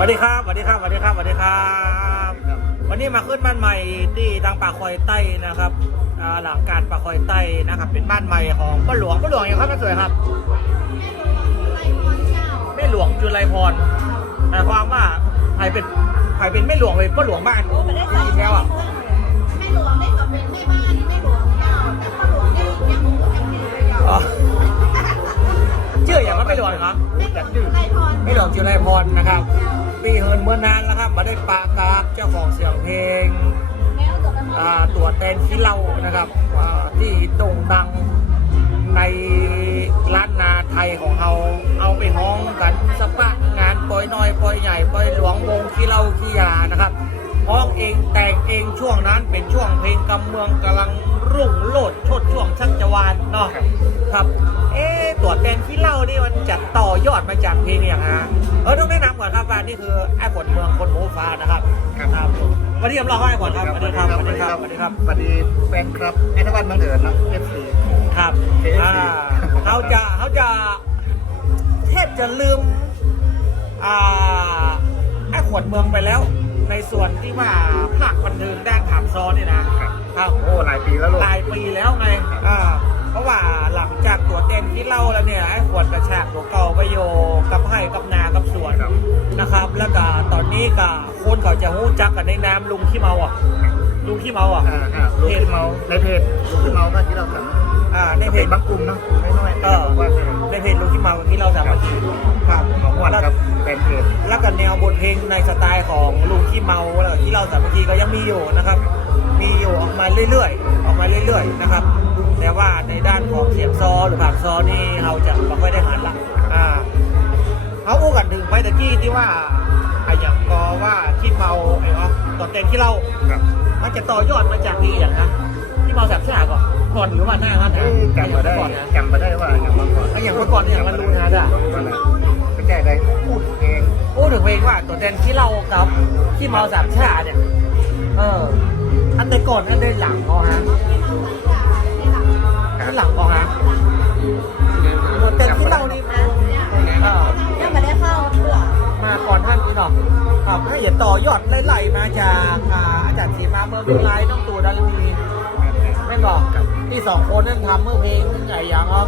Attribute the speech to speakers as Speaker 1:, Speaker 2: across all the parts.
Speaker 1: สวัสดีครับ สวัสดีครับ สวัสดีครับ สวัสดีครับวันนี้มาขึ้นบ้านใหม่ที่ทางปากคอยใต้นะครับ หลังการปากคอยใต้นะครับ เป็นบ้านใหม่ของพ่อหลวงพ่อหลวงอย่างครับสวยครับแม่หลวงจุลัยพรหมายความว่าใครเป็นใครเป็นแม่หลวงเลยนพ่อหลวงบ้าน โอ้ไม่ได้ใส่แล้วอ่
Speaker 2: ะแม่หลวงไม่ก็เป็นแม่บ้านแม่หลวงเจ้าแต่พ่อหลวงนี่ยังหูจำผิดเลย
Speaker 1: อ่ะชื่ออย่างว่าไม่หลวงเหรอแม่หลวงจุลัยพรแม่หลวงจุลัยพรนะครับปีเฮิรนเมื่อนานแล้วครับมาได้ปากาเจ้าของเสียงเพลงตัวแตนที่เรานะครับที่ตด่งดังในร้านนาไทยของเราเอาไปห้องกันสปะงานปล่อยน้อยปล่อยใหญ่ปล่อยหลวงวงที่เราขี้ยานะครับห้องเองแต่งเองช่วงนั้นเป็นช่วงเพลงกำเมืองกำลังรุ่งโลดชดช่วงชักจวานเนาะครับ เอ๊ตัวแตนที่เรานี่มันจะต่อยอดมาจากเพลงอย่างฮะเออทุกท่านานนี่คือ ไอ้ฝนเมืองคนหมูฟ้า นะครับครับวันนี้ผมรอให้ก่อนครับสวัสดีครับ สวัสดีครับ สวัสดีครับ
Speaker 3: สวัสดีครับสวัสดีแฟนครับไอ้ทวันมังเอิญนะเอฟซี
Speaker 1: ครับเอฟซีเขาจะเขาจะแทบจะลืม อ่า ไอ้ขวดเมืองไปแล้ว ในส่วนที่ว่าภาคบันเทิง แดนถามซ้อนนี่นะ ครับโอ้หลายปีแล้วหลายปีแล้วไง อ่า เพราะว่าหลังจากตัวเต็นที่ เล่าแล้วเนี่ย ไอ้ขวดกระชากตัวเก่าไปโยกับให้กับไหนี้กับคนเขาจะหู้จักกันในนามลุงขี้เมาอ่ะลุงขี้เมาอ่ะ
Speaker 3: เพจเมาในเพจลุงขี้เมาก็ที่เราถามอ่าในเพจบางกลุ่มนะ
Speaker 1: ไม่น้อยก็ในเพจลุงขี้เมาที่เราสั่งมา
Speaker 3: ครับของวันครับเป็นเพจ
Speaker 1: แล้วกั็แนวบทเพลงในสไตล์ของลุงขี้เมาแล้วที่เราถามเมื่อกี้ก็ยังมีอยู่นะครับ มีอยู่ออกมาเรื่อยๆออกมาเรื่อยๆนะครับแต่ว่าในด้านของเสียงซอหรือผ่านซอนี่เราจะไม่ค่อยได้หันละอ่าเขาอู้กันถึงไปตะกี้ที่ว่าว่าที่เมาไอ้อตอนเต็มที่เรามันจะต่อยอดมาจากนี่อย่างนะที่เมาแสบแสบก่อนก่อนหรือว่าหน้าครับแต่
Speaker 3: กังไม่ได้จำไม่ได้ว่าอย่างเมื่
Speaker 1: อก่อนอย่างเมื่อก่อนเนี่ยมันรู้นะจ๊ะ
Speaker 3: ไปแก้ได้พูดเอง
Speaker 1: พูดถึงเองว่าตัวเต็มที่เราครับ ที่เมาแสบแสบเนี่ย เออ อันใดก่อนอันใดหลังเอาฮะอันหลังเอาฮะ
Speaker 2: แต่ที่เรานี่มาเยังไม่ได้เข้าเหรอ
Speaker 1: มาก่อนท่านนี่หรอครับให้เห็นต่อยอดไล่ๆนะจากอาจารย์สีมาเมื่อวิไลน้องตัวดารีนั่นบอกที่สองคนนั่นทำเมื่อเพลงไงยังครับ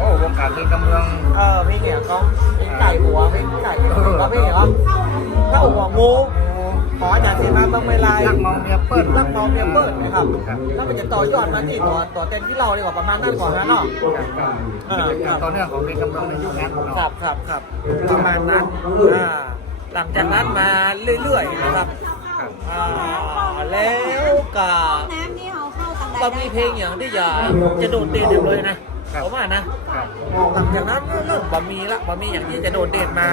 Speaker 3: โอ้วงการเพลงกำเมือง
Speaker 1: เออเพลงเหี่ยงก้องเพลงไก่หัวเพลงไก่หัวก็เพลงเหี่ยงก้องหัวงูขออาจารย์สีมาเมื่อวไล
Speaker 3: นักมองเมียเปิด
Speaker 1: นักมองเมียเปิดนะครับแล้วมันจะต่อยอดมาที่ต่อต่อเต็นที่เราดีกว่าประมาณนั้นก่อนนะเนาะ
Speaker 3: ตอนนี้ของเพลงกำเมืองในยุคนั้น
Speaker 1: ครับครับครับ ประมาณนั้น อ่าหลังจากนั้นมาเรื่อยๆนะครับแล้วก็ก็มีเพลงอย่างที่อยากจะโดดเด่นเลยนะเผมว่านะ หลังจากนั้นเริ่มบะมีละบะมีอย่างนี้จะโดดเด่นมา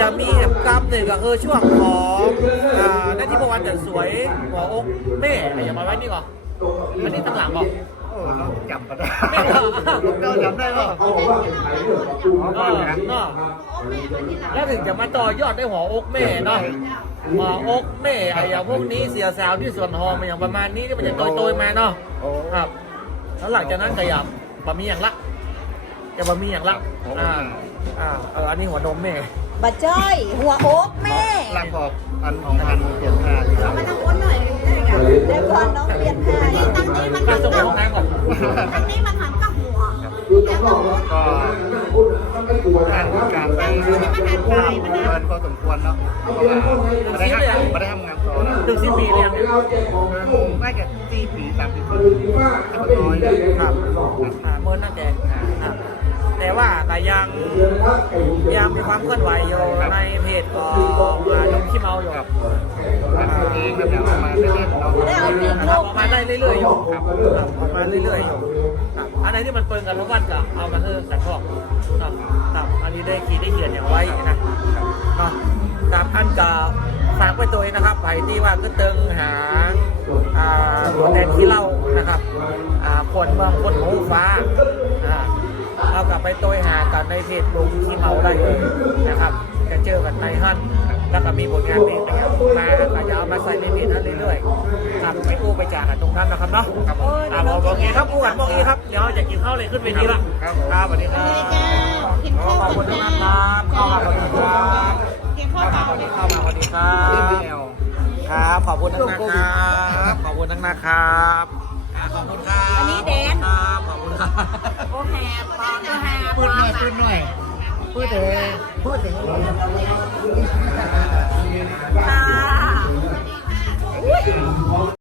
Speaker 1: จะมีกบรำหนึ่งก็คือช่วงของนาที่พวกวันแต่สวยหัวอกแม่อย่ามาไว้นี่ก่อนอันนี้ตั้งหลังบอกจับกเจ้าจัได้เหาบแล้วถึงจะมาต่อยอดได้หัวอกแม่เนาะหัวอกแม่ไอ้อยาพวกนี้เสียสาวที่ส่วนหอมอย่างประมาณนี้ที่มันจะโตยๆมาเนาะครับแล้วหลังจากนั้นขยับบะหมี่อย่างละแกบะหมี่อย่างละอ่าอ่า เออ อันนี้หัวนมแม่
Speaker 2: บะจ้อยหัวอกแม่
Speaker 3: หลังบอกอันของอันเปลี่ยนผ้าดีกามาทางบนหน่อยได้
Speaker 1: ก่อนน้องเปลี่ยนผ้าดานมันหันกับหัวอัน
Speaker 2: น้มันหกัหัวแล้วก็กา
Speaker 3: รที่การไปเกินพอสมควรแล้วเพราะว่าไม่
Speaker 1: ได้ทำงานตอตื่นสีเลย
Speaker 3: ไม่แก่ตีผีสามสิบปีตอนน
Speaker 1: ีครับเมื่อนั่แก่แต่ว่าแต่ยังยังมีความเคลื่อนไหวอยู่ในเพจของลุงขี้เมาอยู่กับเองแบบนี้มาเรื่อย ๆไปเรื่อยๆอยู่ครับทำเรื่อยๆอันไหนที่มันเปิงกันแล้วมัดก็เอามาเพิ่มแต่ก็คับครับ อันนี้ได้ขีดได้เขียนอย่างไวนะครับครับครับท่าฝากไว้ตัวเองนะครับ ไปที่ว่าก็เติงหาง อ่าตัวแทนที่เล่านะครับ อ่าคนเมืองคนหูฟ้า อ่าเอากลับไปตัวหากันในเพจลุงที่เมาได้เลยนะครับ จะเจอกันในหั่นแล้วก็มีผลงานเพลงมาก็จะเอามาใส่ในเพจนั้นเรื่อยๆตรงทัานนะครับเนาะครับผมโอีคครับผู้กันมองอีครับ เดี๋ยวจะกินข้าวเลยขึ้นไปดีละ
Speaker 3: ครับสวัสดีครับ
Speaker 1: ขอบคุณทุกท่านครับขอบคุณครับกินข้าวเปล่าดีครับสวัสดีครับครับ ขอบคุณทั้ง่านครับขอบคุณทั้งนะครับขอบคุณครับอ
Speaker 2: ันนี้แดนครั
Speaker 1: บขอบคุณครับโอเคความพูดหน่อยพูดหน่อยพูดเถอะพูดเถอะ่ะ